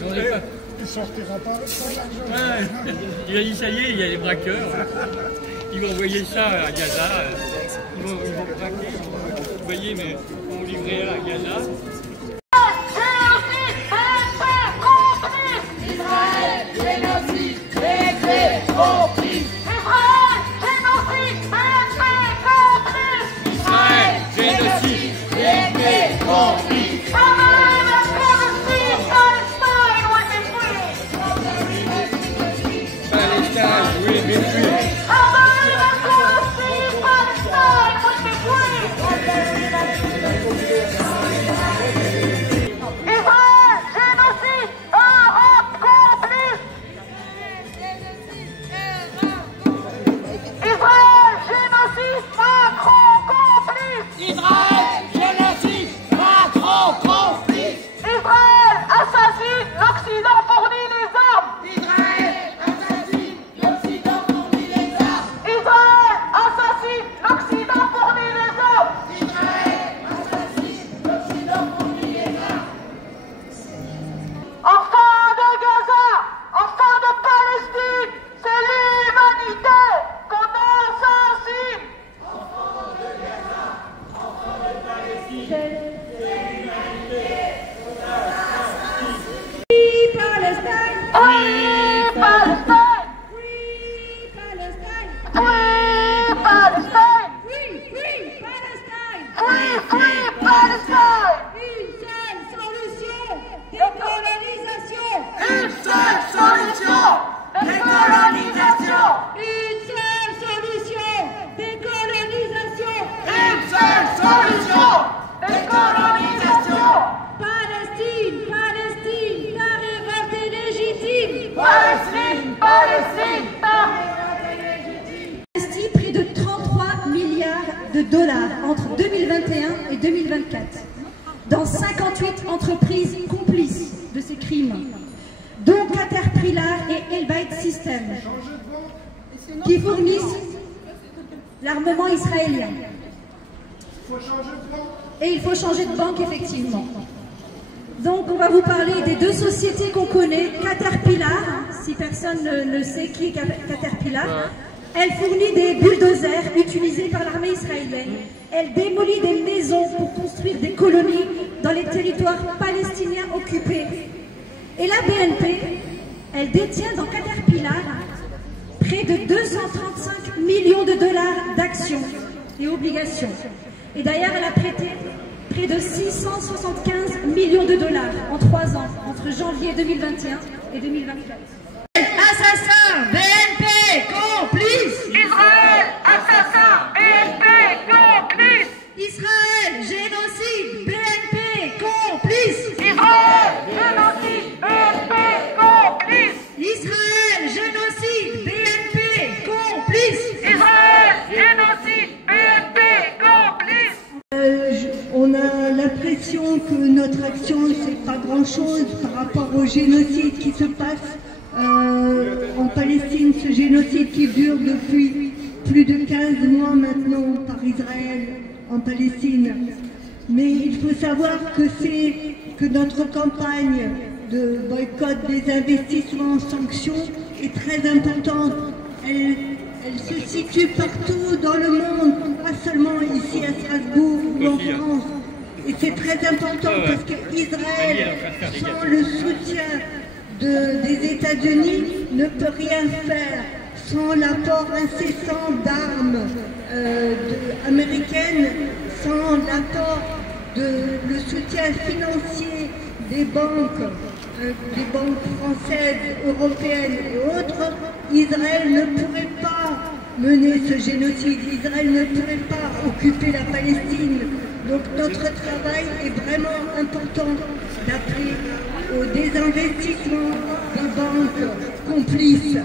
Non, on n'est pas... Il sortira pas sans l'argent. Ouais, il a dit ça y est, il y a les braqueurs. Ils vont envoyer ça à Gaza. Ils vont braquer. Vous voyez, mais on livrer à Gaza. Près de 33 milliards de dollars entre 2021 et 2024 dans 58 entreprises complices de ces crimes, dont Caterpillar et Elbit Systems, qui fournissent l'armement israélien. Et il faut changer de banque, effectivement. Donc on va vous parler des deux sociétés qu'on connaît. Caterpillar, si personne ne sait qui est Caterpillar, elle fournit des bulldozers utilisés par l'armée israélienne. Elle démolit des maisons pour construire des colonies dans les territoires palestiniens occupés. Et la BNP, elle détient dans Caterpillar près de 235 millions de dollars d'actions et obligations. Et d'ailleurs, elle a prêté près de 675 millions de dollars en 3 ans, entre janvier 2021 et 2024. Assassin, BNP, complice. Israël, assassin, BNP, complice. Israël, génocide, BNP, complice. Israël, génocide, BNP, complice. Israël, génocide, BNP, complice. Israël, génocide, BNP, complice. On a l'impression que notre action, c'est pas grand-chose par rapport au génocide qui se passe en Palestine, ce génocide qui dure depuis plus de 15 mois maintenant par Israël en Palestine. Mais il faut savoir que notre campagne de boycott des investissements en sanctions est très importante. Elle se situe partout dans le monde, pas seulement ici à Strasbourg ou en France. Et c'est très important parce qu'Israël, sans le soutien des États-Unis, ne peut rien faire. Sans l'apport incessant d'armes américaines, sans l'apport le soutien financier des banques françaises, européennes et autres, Israël ne pourrait pas mener ce génocide. Israël ne pourrait pas occuper la Palestine. Donc notre travail est vraiment important d'appeler au désinvestissement des banques complices.